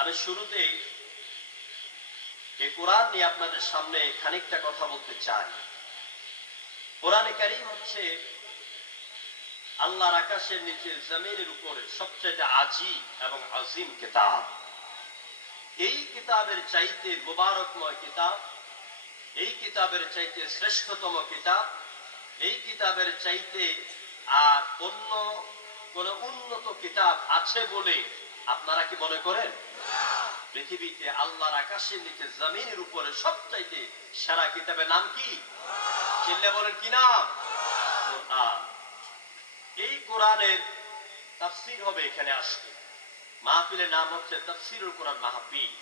আমি শুরুতে এই কোরআন নিয়ে আপনাদের সামনে খানিকটা কথা বলতে চাই। কোরআনে কারীম হচ্ছে আল্লাহর আকাশের নিচে জমিনের উপরে সবচেয়ে আজীব এবং আজিম কিতাব। এই কিতাবের চাইতে মুবারকময় কিতাব, এই কিতাবের চাইতে শ্রেষ্ঠতম কিতাব, এই কিতাবের চাইতে আর অন্য কোন উন্নত কিতাব আছে বলে আপনারা কি মনে করেন? পৃথিবীতে আল্লাহর আকাশের নিচে জমিনের উপরে সবচাইতে সেরা কিতাবের নাম কি? চিল্লে বলেন কি নাম? কোরআন। এই কোরআনের তাফসীর হবে এখানে আজকে। মাহফিলের নাম হচ্ছে তাফসীরুল কোরআন মাহফিল।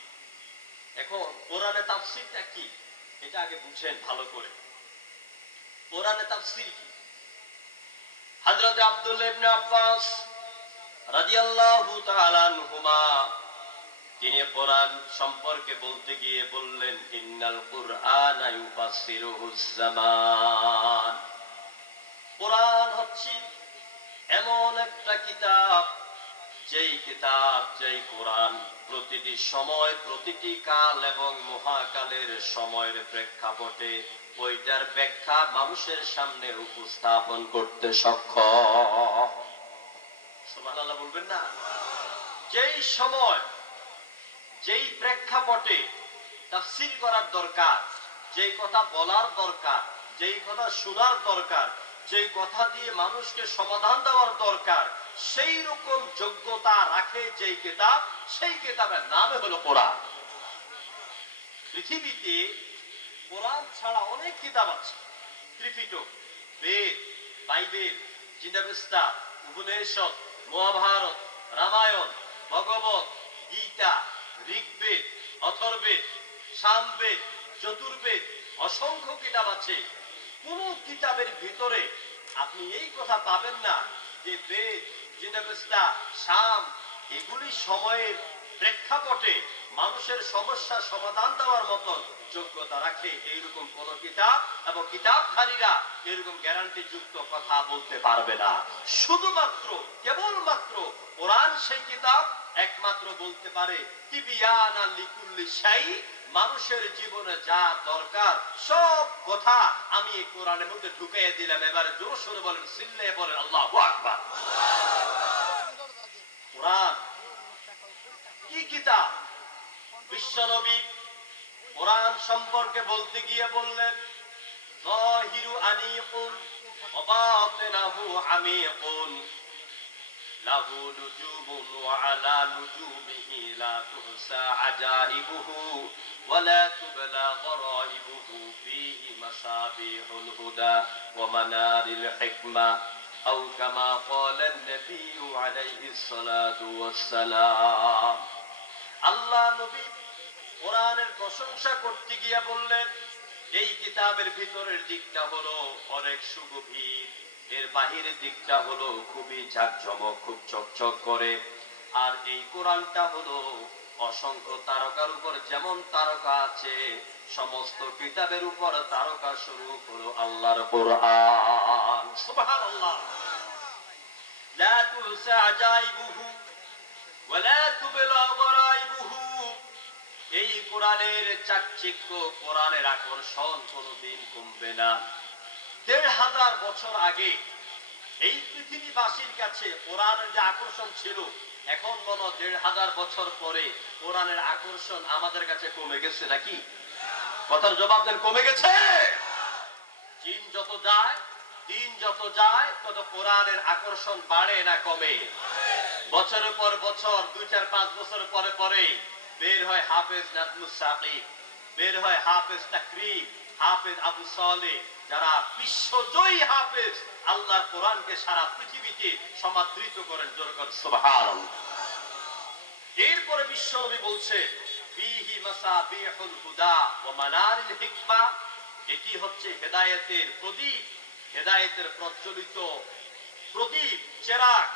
এখন কোরআনের তাফসীরটা কি এটা আগে বুঝেন ভালো করে। কোরআনের তাফসীর কি? হযরত আব্দুল্লাহ ইবনে আব্বাস রাদিয়াল্লাহু তাআলা আনহুমা তিনি কোরআন সম্পর্কে বলতে গিয়ে বললেন, ইন্নাল কুরআনা ইউফাসসিরুহুজ জামান। কোরআন হচ্ছে এমন একটা কিতাব, যেই কোরআন প্রতিটি সময়, প্রতিটি কাল এবং মহাকালের সময়ের প্রেক্ষাপটে ওইটার ব্যাখ্যা মানুষের সামনে উপস্থাপন করতে সক্ষম। সুবহানাল্লাহ বলবেন না? যেই সময়, যেই প্রেক্ষাপটে তাফসীর করার দরকার, যেই কথা বলার দরকার, যেই কথা শোনার দরকার, যেই কথা দিয়ে মানুষকে সমাধান দেওয়ার দরকার, সেই রকম যোগ্যতা রাখে যেই কিতাব, সেই কিতাবের নামে হলো কোরআন। পৃথিবীতে কোরআন ছাড়া অনেক কিতাব আছে। ত্রিপিটক, বেদ, বাইবেল, জিন্দাবেস্তা, উপনিষদ, মহাভারত, রামায়ণ, ভগবত গীতা, ঋগ্বেদ, অথর্বেদ, সামবেদ, চতুর্বেদ, অসংখ্য কিতাব আছে। কোন কিতাবের ভিতরে আপনি এই কথা পাবেন না যে বেদ, জিন্দাবেস্তা, সাম এগুলি সময়ের প্রেক্ষাপটে মানুষের সমস্যা সমাধান দেওয়ার মতন যোগ্যতা রাখে এইরকম কোন কিতাব এবং কিতাবধারীরা এরকম গ্যারান্টি যুক্ত কথা বলতে পারবে না। শুধুমাত্র কেবলমাত্র কোরআন সেই কিতাব একমাত্র বলতে পারে তিবিয়ানা লিকুল্লি শাই, মানুষের জীবনে যা দরকার সব কথা আমি এই কোরআনের মধ্যে ঢুকিয়ে দিলাম। এবারে জোর সরে বলেন, চিল্লিয়ে বলেন আল্লাহু আকবার। কোরআন কি কিতাব? বিশ্বনবী কোরআন সম্পর্কে বলতে গিয়ে বললেন, যাহিরু আনিকুন ওয়া বাতিনাহু আমিকুন লাহু নুজুমুন ওয়া আলা নুজুমিহি লা তুহসা আজাইবুহু ওয়া লা তুবলা গরাইবুহু ফীহি মাসাবিহুল হুদা ওয়া মানারিল হিকমা আও কামা ক্বালা আন-নাবিয়্যু আলাইহিস সালাতু ওয়াস সালাম। আল্লাহ নবী কোরআনের প্রশংসা করতে গিয়ে বললেন, এই কিতাবের ভিতরের দিকটা হলো অনেক সুগভীর, এর বাহিরের দিকটা হলো খুবই ঝাঁকঝমক, খুব চকচক করে। আর এই কোরআনটা হলো অসংখ্য তারকার উপর যেমন তারকা আছে, সমস্ত কিতাবের উপর তারকা স্বরূপ হলো আল্লাহর কোরআন। সুবহানাল্লাহ। লা তুহসা আজাইবুহু ওয়া লা তুবলা গরাইবুহু। এই কোরআনের চাকচিক্য, কোরআনের আকর্ষণ কোনদিন কমবে না। ১৫০০ বছর আগে এই পৃথিবীবাসীর কাছে কোরআনের যে আকর্ষণ ছিল, এখন মনে ১৫০০ বছর পরে কোরআনের আকর্ষণ আমাদের কাছে কমে গেছে নাকি? কথার জবাব দেন, কমে গেছে। দিন যত যায় তত কোরআনের আকর্ষণ বাড়ে না কমে? বছরের পর বছর, ২-৪-৫ বছর পরে পরে বের হয় হাফেজ নাজমুস সাকিব, বের হয় হাফেজ তাকরিম, হাফেজ আবু সালেহ, যারা বিশ্বজয়ী হাফেজ, আল্লাহ কোরআনকে সারা পৃথিবীতে সমাদৃত করেন। জোরকর সুবহানাল্লাহ। এরপরে বিশ্বনবী বলছে, ফীহি মাসাবিহুল হুদা ওয়া মানারিল হিকমা। এটি হচ্ছে হেদায়েতের প্রদীপ, হেদায়েতের প্রজ্বলিত প্রদীপ, চেরাগ।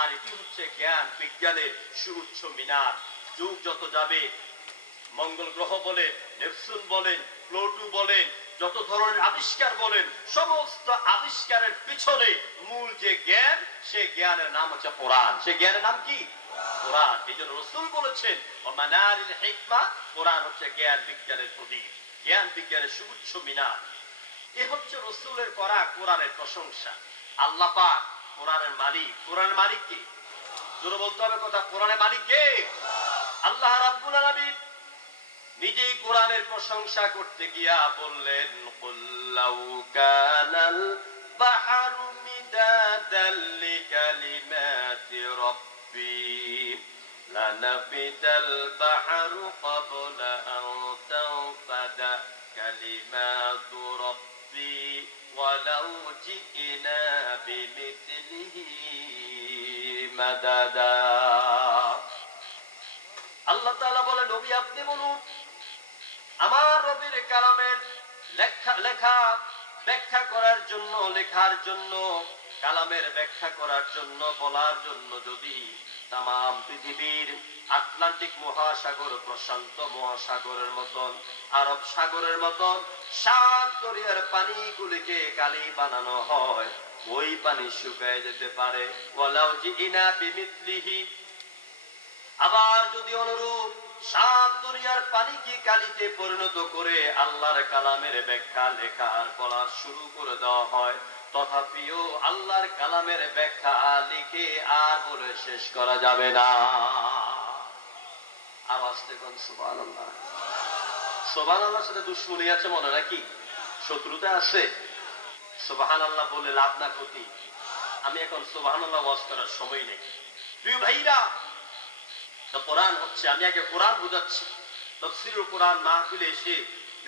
আর এটি হচ্ছে জ্ঞান বিজ্ঞানের সুউচ্চ মিনার। যুগ যত যাবে, মঙ্গল গ্রহ বলেন, নেপচুন বলেন, প্লুটো বলেন, যত ধরনের আবিষ্কার বলেন, সমস্ত আবিষ্কারের পিছনে মূল যে জ্ঞান, সে জ্ঞানের নাম হচ্ছে কোরআন। সে জ্ঞানের নাম কি? কোরআন। এই জন্য রাসূল বলেছেন মানারিল হিকমা, কোরআন হচ্ছে জ্ঞান বিজ্ঞানের প্রতীক, জ্ঞান বিজ্ঞানের সুউচ্চ মিনার। এ হচ্ছে রাসূলের করা কোরআনের প্রশংসা। আল্লাহ পাক কোরআনের মালিক। কোরআনের মালিক কে? জোরে বলতে হবে কথা, কোরআনের মালিক কে? আল্লাহ রাব্বুল আলামিন নিজেই কোরআনের প্রশংসা করতে গিয়া বললেন কুল্লাউ কানাল বাহরু মিদাদাল লিকালিমাতি রাব্বি লানাফিদাল বাহরু ক্বাবলা আন তানফাদা কালিমাতু রাব্বি ওয়ালাউ জিনা বিমিথলিহি মাদাদা। আল্লাহ তাআলা বলেন নবী আপনি বলুন আমার রবের কালামের লেখা ব্যাখ্যা করার জন্য, লেখার জন্য, কালামের ব্যাখ্যা করার জন্য, বলার জন্য যদি তামাম পৃথিবীর আটলান্টিক মহাসাগর, প্রশান্ত মহাসাগরের মতন, আরব সাগরের মতন 7 দরিয়ার পানিগুলিকে কালি বানানো হয়, ওই পানি শুকায় যেতে পারে। ওয়ালাউ জিনা বিমিথলিহি, আবার যদি অনুরূপ 7 দরিয়ার পানিকে কালিতে পরিণত করে আল্লাহর কালামের ব্যাখ্যা লেখা আর বলা শুরু করে দেওয়া হয়, তথাপিও আল্লাহর কালামের ব্যাখ্যা লিখে আর বলে শেষ করা যাবে না। আর আসতে কোন সুবহানাল্লাহ। সুবহানাল্লাহর সাথে দুশমনি আছে মনে নাকি? শত্রুতা আছে? সুবহানাল্লাহ বলে লাভ না ক্ষতি? আমি এখন সুবহানাল্লাহ ওয়াজ করার সময় নেই। প্রিয় ভাইরা, কোরআন হচ্ছে, আমি আগে কোরআন বুঝাচ্ছি, তাফসীরুল কোরআন মাহফিলে এসে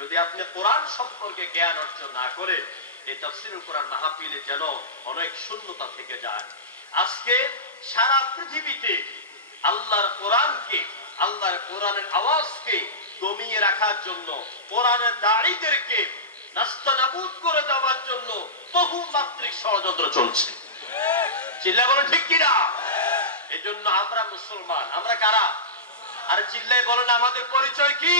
যদি আপনি কোরআন সম্পর্কে জ্ঞান অর্জন না করে, এই তাফসীরুল কোরআন মাহফিলে যেন অনেক শূন্যতা থেকে যায়। আজকে সারা পৃথিবীতে আল্লাহর কোরআনকে, আল্লাহর কোরআনের আওয়াজকে দমিয়ে রাখার জন্য, কোরআনের দাঈদেরকে নাস্তানাবুদ করে দেওয়ার জন্য বহুমাত্রিক ষড়যন্ত্র চলছে। চিল্লা বলে ঠিক কিনা? এজন্য আমরা মুসলমান। আমরা কারা? আর চিল্লাই বলেন আমাদের পরিচয় কি?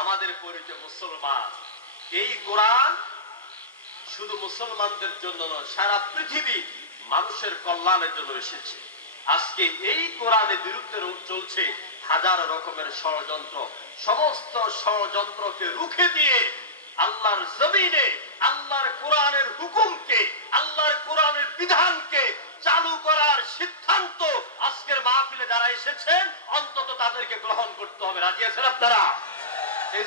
আমাদের পরিচয় মুসলমান। এই কোরআন শুধু মুসলমানদের জন্য নয়, সারা পৃথিবী মানুষের কল্যাণের জন্য এসেছে। আজকে এই কোরআনের বিরুদ্ধে চলছে হাজার রকমের ষড়যন্ত্র। সমস্ত ষড়যন্ত্রকে রুখে দিয়ে আল্লাহর জমিনে আল্লাহর কোরআনের হুকুমকে, আল্লাহর কোরআনের বিধানকে চালু করার সিদ্ধান্ত আজকের মাহফিলে যারা এসেছেন অন্তত তাদেরকে গ্রহণ করতে হবে। রাজি আছেন আপনারা? এই